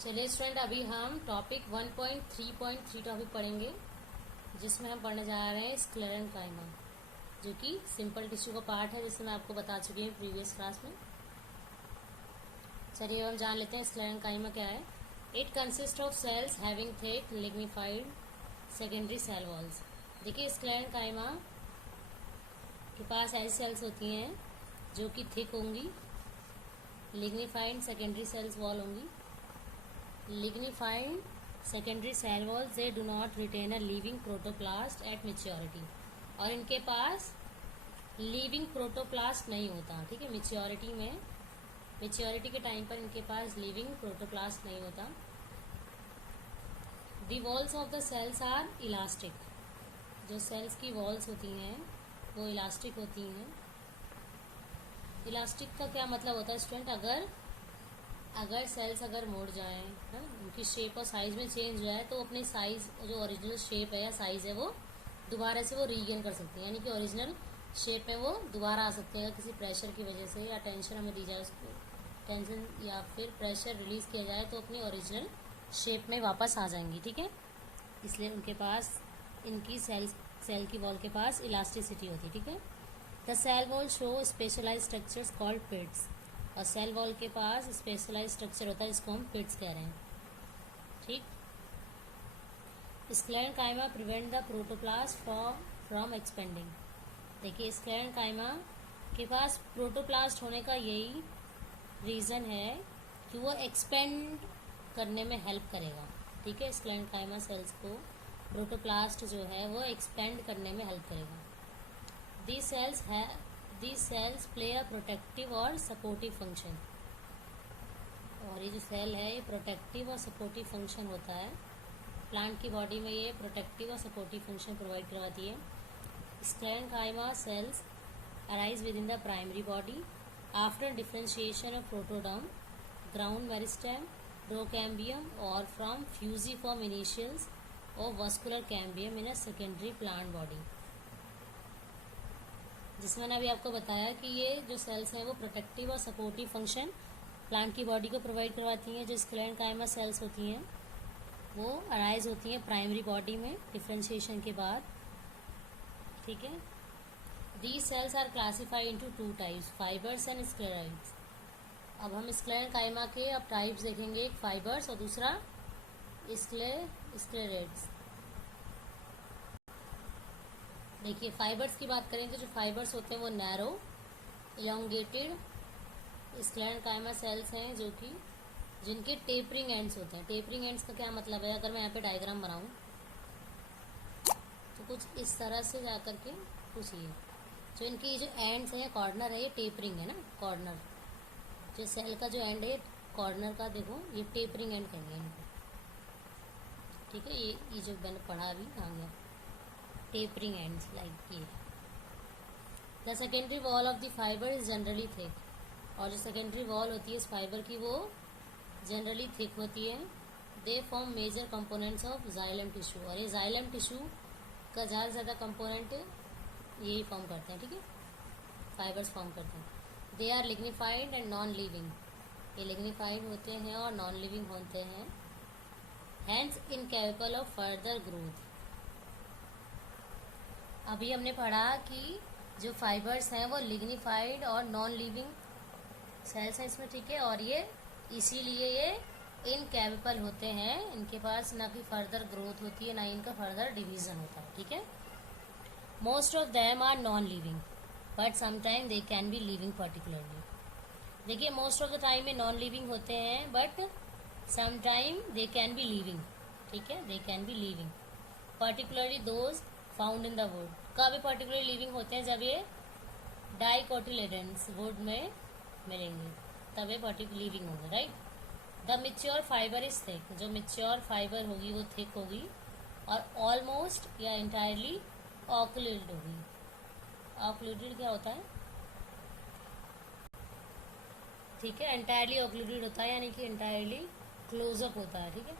चलिए स्टूडेंट, अभी हम टॉपिक 1.3.3 टॉपिक पढ़ेंगे, जिसमें हम पढ़ने जा रहे हैं स्क्लेरेंकाइमा, जो कि सिंपल टिश्यू का पार्ट है, जिससे मैं आपको बता चुकी हूँ प्रीवियस क्लास में। चलिए हम जान लेते हैं स्क्लेरेंकाइमा क्या है। It consist of cells having thick lignified secondary cell walls. देखिए स्क्लेरेंकाइमा के पास ऐसी सेल्स होती हैं जो कि थिक होंगी, लिग्निफाइड सेकेंडरी सेल्स वॉल होंगी। Lignified secondary cell walls, they do not retain a living protoplast at maturity, और इनके पास लिविंग प्रोटोप्लास्ट नहीं होता। ठीक है, मेच्योरिटी के टाइम पर इनके पास लिविंग प्रोटोप्लास्ट नहीं होता। The walls of the cells are elastic. जो सेल्स की वॉल्स होती हैं वो इलास्टिक होती हैं। इलास्टिक का क्या मतलब होता है स्टूडेंट? अगर सेल्स मुड़ जाएं, है ना, उनकी शेप और साइज में चेंज हो जाए, तो अपनी साइज जो ओरिजिनल शेप है या साइज है वो दोबारा से वो रीगेन कर सकती हैं, यानी कि ओरिजिनल शेप में वो दोबारा आ सकती है। अगर किसी प्रेशर की वजह से या टेंशन हमें दी जाए, उसको टेंशन या फिर प्रेशर रिलीज किया जाए, तो अपनी ओरिजिनल शेप में वापस आ जाएंगी। ठीक है, इसलिए उनके पास इनकी सेल की वॉल के पास इलास्टिसिटी होती है। ठीक है, the cell wall show specialise structures called pits. और सेल वॉल के पास स्पेशलाइज स्ट्रक्चर होता है, जिसको हम पिट्स कह रहे हैं। ठीक, sclerenchyma prevent the protoplast from expanding. देखिए स्क्लेरेंकाइमा के पास प्रोटोप्लास्ट होने का यही रीज़न है कि वो एक्सपेंड करने में हेल्प करेगा। ठीक है, स्क्लेरेंकाइमा सेल्स को प्रोटोप्लास्ट जो है वो एक्सपेंड करने में हेल्प करेगा। These cells play a protective और सपोर्टिव फंक्शन। और ये जो सेल है ये प्रोटेक्टिव और सपोर्टिव फंक्शन होता है। प्लांट की बॉडी में ये प्रोटेक्टिव और सपोर्टिव फंक्शन प्रोवाइड करवाती है। Sclerenchyma cells arise within the primary body after differentiation of protoderm, ground meristem, procambium और फ्रॉम फ्यूजिफॉर्म इनिशियल्स और vascular cambium in a secondary plant body. जिसमें मैंने अभी आपको बताया कि ये जो सेल्स हैं वो प्रोटेक्टिव और सपोर्टिव फंक्शन प्लांट की बॉडी को प्रोवाइड करवाती हैं। जो स्क्लेरेंकाइमा सेल्स होती हैं वो अराइज होती हैं प्राइमरी बॉडी में डिफरेंशिएशन के बाद। ठीक है, these cells are classified into two types, fibres and sclereids. अब हम स्क्लेरेंकाइमा के अब टाइप्स देखेंगे, एक फाइबर्स और दूसरा स्क्लेराइड्स। देखिए फाइबर्स की बात करें तो जो फाइबर्स होते हैं वो नैरो इलोंगेटेड स्क्लेरेंकाइमा सेल्स हैं, जो कि जिनके टेपरिंग एंड्स होते हैं। टेपरिंग एंड्स का क्या मतलब है? अगर मैं यहाँ पे डायग्राम बनाऊँ तो कुछ इस तरह से जा कर के कुछ ये जो इनकी जो एंड्स हैं, कॉर्नर है, ये टेपरिंग है ना। कॉर्नर जो सेल का जो एंड है कॉर्नर का, देखो ये टेपरिंग एंड कहेंगे इनको। ठीक है, ये जो मैंने पढ़ा अभी आ गया, टेपरिंग एंड्स लाइक ये। The secondary wall of the fibre is generally thick. और जो सेकेंडरी वॉल होती है इस फाइबर की वो जनरली थिक होती है। They form major components of xylem tissue. और ये जाइलम टिश्यू का ज़्यादा से ज़्यादा कंपोनेंट यही फॉर्म करते हैं। ठीक है, फाइबर्स फॉर्म करते हैं। They are lignified and non living. ये लिग्निफाइड होते हैं और नॉन लिविंग होते हैं। Hence incapable of further growth. अभी हमने पढ़ा कि जो फाइबर्स हैं वो लिग्निफाइड और नॉन लिविंग सेल्स हैं इसमें। ठीक है, और ये इसीलिए ये इनकेपेबल होते हैं, इनके पास ना कि फर्दर ग्रोथ होती है ना इनका फर्दर डिवीजन होता है। ठीक है, most of them are non living but sometime they can be living particularly. देखिए मोस्ट ऑफ द टाइम में नॉन लिविंग होते हैं but sometime they can be living. ठीक है, they can be living particularly those found in the wood. कभी particular living होते हैं जब ये डाइकोटिलेडन्स वुड में मिलेंगे, तब ये पर्टिकुलर लिविंग होंगे। Right, the mature fibre is thick. जो मिच्योर फाइबर होगी वो थिक होगी और ऑलमोस्ट या इंटायरली ऑक्लूडेड होगी। ऑक्लूडेड क्या होता है? ठीक है, इंटायरली ऑक्लूडेड होता है यानी कि इंटायरली क्लोजअप होता है। ठीक है,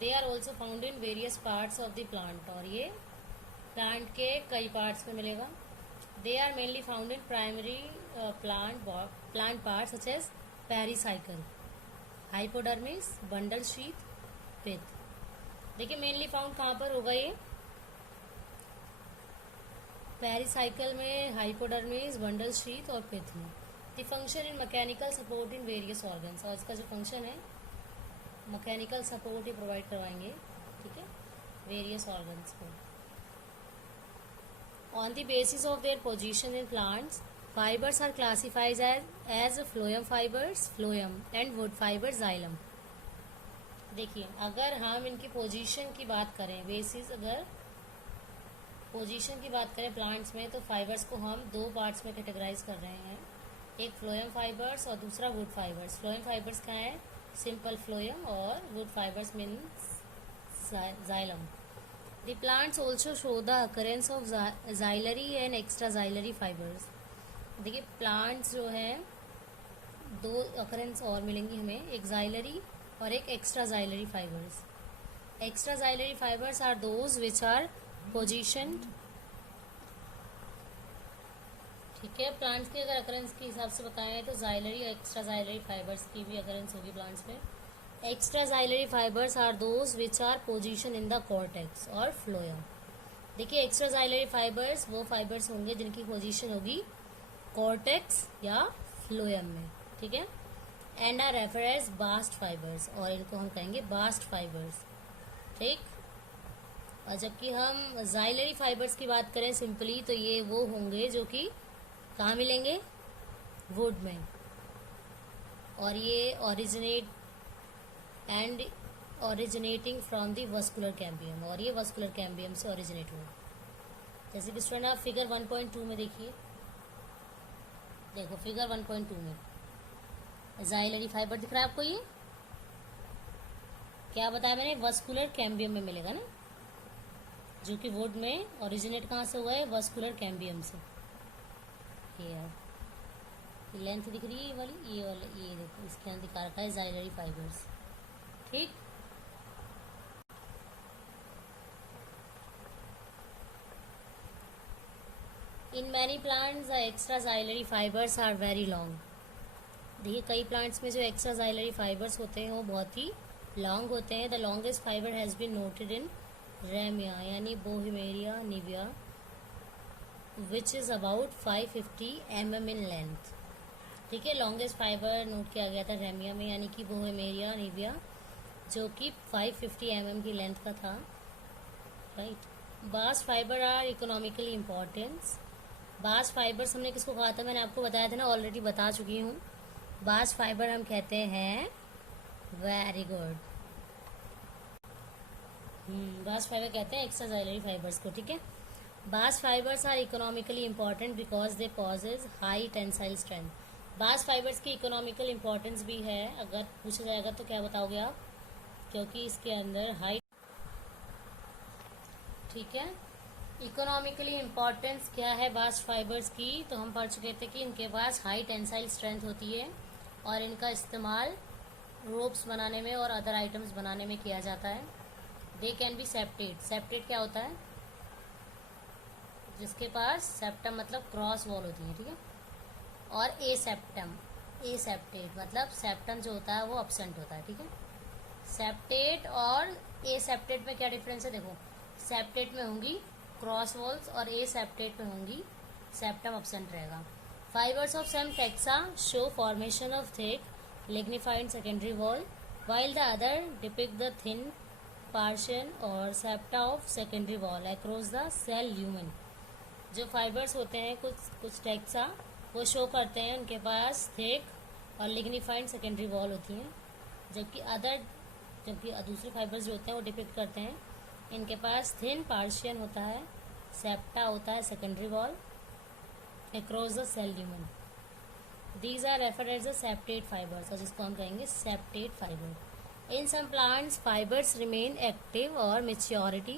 they are also found in various parts of the plant. और ये प्लांट के कई पार्ट्स में मिलेगा। They are mainly found in primary plant part such as pericycle. Hypodermis, bundle sheath, pith. देखिए मेनली फाउंड कहाँ पर होगा ये, पेरिसाइकल में, हाइपोडर्मिस, बंडल शीथ और पिथ में। The function in mechanical support in various organs, और इसका जो फंक्शन है मैकेनिकल सपोर्ट ये प्रोवाइड करवाएंगे, ठीक है, वेरियस ऑर्गन्स को। On the basis of their position in plants, fibers are classified as phloem fibers, phloem and wood fibers, xylem। देखिए अगर हम इनकी पोजीशन की बात करें, बेसिस अगर पोजीशन की बात करें प्लांट्स में, तो फाइबर्स को हम दो पार्ट्स में कैटेगराइज कर रहे हैं, एक फ्लोएम फाइबर्स और दूसरा वुड फाइबर्स। फ्लोएम फाइबर्स क्या है, सिंपल फ्लोएम, और wood fibres means xylem. The plants also show the occurrence of xylary and extra xylary fibres. देखिए प्लांट्स जो है दो अकरेंस और मिलेंगी हमें, एक जाइलरी और एक extra xylary fibres. Extra xylary fibres are those which are positioned, ठीक है। प्लांट्स के अगर अकरेंस के हिसाब से बताएं तो जाइलरी और एक्स्ट्रा जाइलरी फाइबर्स की भी अकरेंस होगी प्लांट्स में। Extra xylary fibres are those which are position in the cortex और फ्लोएम। देखिए एक्स्ट्रा जाइलरी फाइबर्स वो फाइबर्स होंगे जिनकी पोजीशन होगी कॉर्टेक्स या फ्लोएम में, ठीक है। And are refer as bast fibres, और इनको हम कहेंगे बास्ट फाइबर्स, ठीक। और जबकि हम जाइलरी फाइबर्स की बात करें सिंपली, तो ये वो होंगे जो कि कहाँ मिलेंगे, वुड में, और ये originating from the vascular cambium, और ये वस्कुलर कैम्बियम से ओरिजिनेट हुए। जैसे कि स्टूडेंट आप फिगर 1.2 में देखिए, देखो फिगर 1.2 में जाइलरी फाइबर दिख रहा है आपको, ये क्या बताया मैंने, वस्कुलर कैम्बियम में मिलेगा ना, जो कि वुड में ओरिजिनेट कहाँ से हुआ है, वस्कुलर कैम्बियम से। ये लेंथ दिख रही है ये वाली, ये देखो इसके अंदर दिखा रखा है जाइलरी फाइबर्स, ठीक। In many plants the extra xylary fibres are very long. देखिए कई प्लांट्स में जो एक्स्ट्रा जाइलरी फाइबर्स होते हैं वो बहुत ही लॉन्ग होते हैं। The longest fibre has been noted in ramie यानी Boehmeria nivea, which is about 550 mm in length, ठीक है। लॉन्गेस्ट फाइबर नोट किया गया था रेमिया में, यानी कि बोहेमेरिया निविया, जो कि 550 mm की लेंथ का था, right. Bast fibre are economically importance. Bast fibres हमने किसको कहा था, मैंने आपको बताया था ना, ऑलरेडी बता चुकी हूँ। बास्ट फाइबर हम कहते हैं, वेरी गुड, बास्ट फाइबर कहते हैं एक्स्ट्रा जाइलरी फाइबर्स को, ठीक है। Bast fibres are economically important because they possess high tensile strength. Bast fibres की इकोनॉमिकल इम्पोर्टेंस भी है, अगर पूछा जाएगा तो क्या बताओगे आप, क्योंकि इसके अंदर हाई, ठीक है। इकोनॉमिकली इम्पोर्टेंस क्या है बास्ट फाइबर्स की, तो हम पढ़ चुके थे कि इनके पास हाई टेंसाइल स्ट्रेंथ होती है और इनका इस्तेमाल रोप्स बनाने में और अदर आइटम्स बनाने में किया जाता है। They can B septate. Septate क्या होता है, जिसके पास सेप्टम मतलब क्रॉस वॉल होती है, ठीक है, और ए सेप्टम, ए सेप्टेड मतलब सेप्टम जो होता है वो अपसेंट होता है, ठीक है। सेप्टेड और ए सेप्टेड में क्या डिफरेंस है, देखो सेप्टेड में होंगी क्रॉस वॉल्स और ए सेप्टेड में होंगी सेप्टम अपसेंट रहेगा। Fibres of some taxa show formation of thick lignified secondary wall while the other depict the thin portion और septa of secondary wall across the cell lumen। जो fibres होते हैं कुछ taxa वो show करते हैं उनके पास थिक और लिग्निफाइड सेकेंडरी वॉल होती हैं, जबकि दूसरे फाइबर्स जो होते हैं वो डिपिक्ट करते हैं इनके पास थिन पार्शियन होता है, सेप्टा होता है secondary wall across the cell lumen. These are referred as the septate fibers, और जिसको हम कहेंगे septate fiber। In some plants, fibers remain active और maturity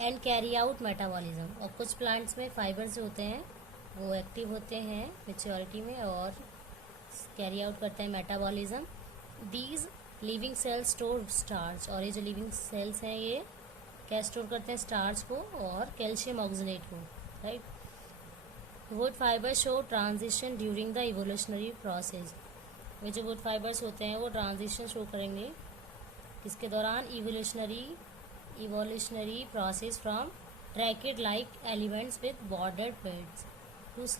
and carry out metabolism। और कुछ plants में fibers जो होते हैं वो एक्टिव होते हैं maturity में और कैरी आउट करते हैं metabolism. These living cells store starch, और ये जो लिविंग सेल्स हैं ये क्या स्टोर करते हैं, स्टार्च को और कैल्शियम ऑक्सीनेट को, right. Wood fibers show transition during the evolutionary process। वे जो वुड फाइबर्स होते हैं वो ट्रांजिशन शो करेंगे किसके दौरान, evolutionary process from tracheid like elements with bordered pads.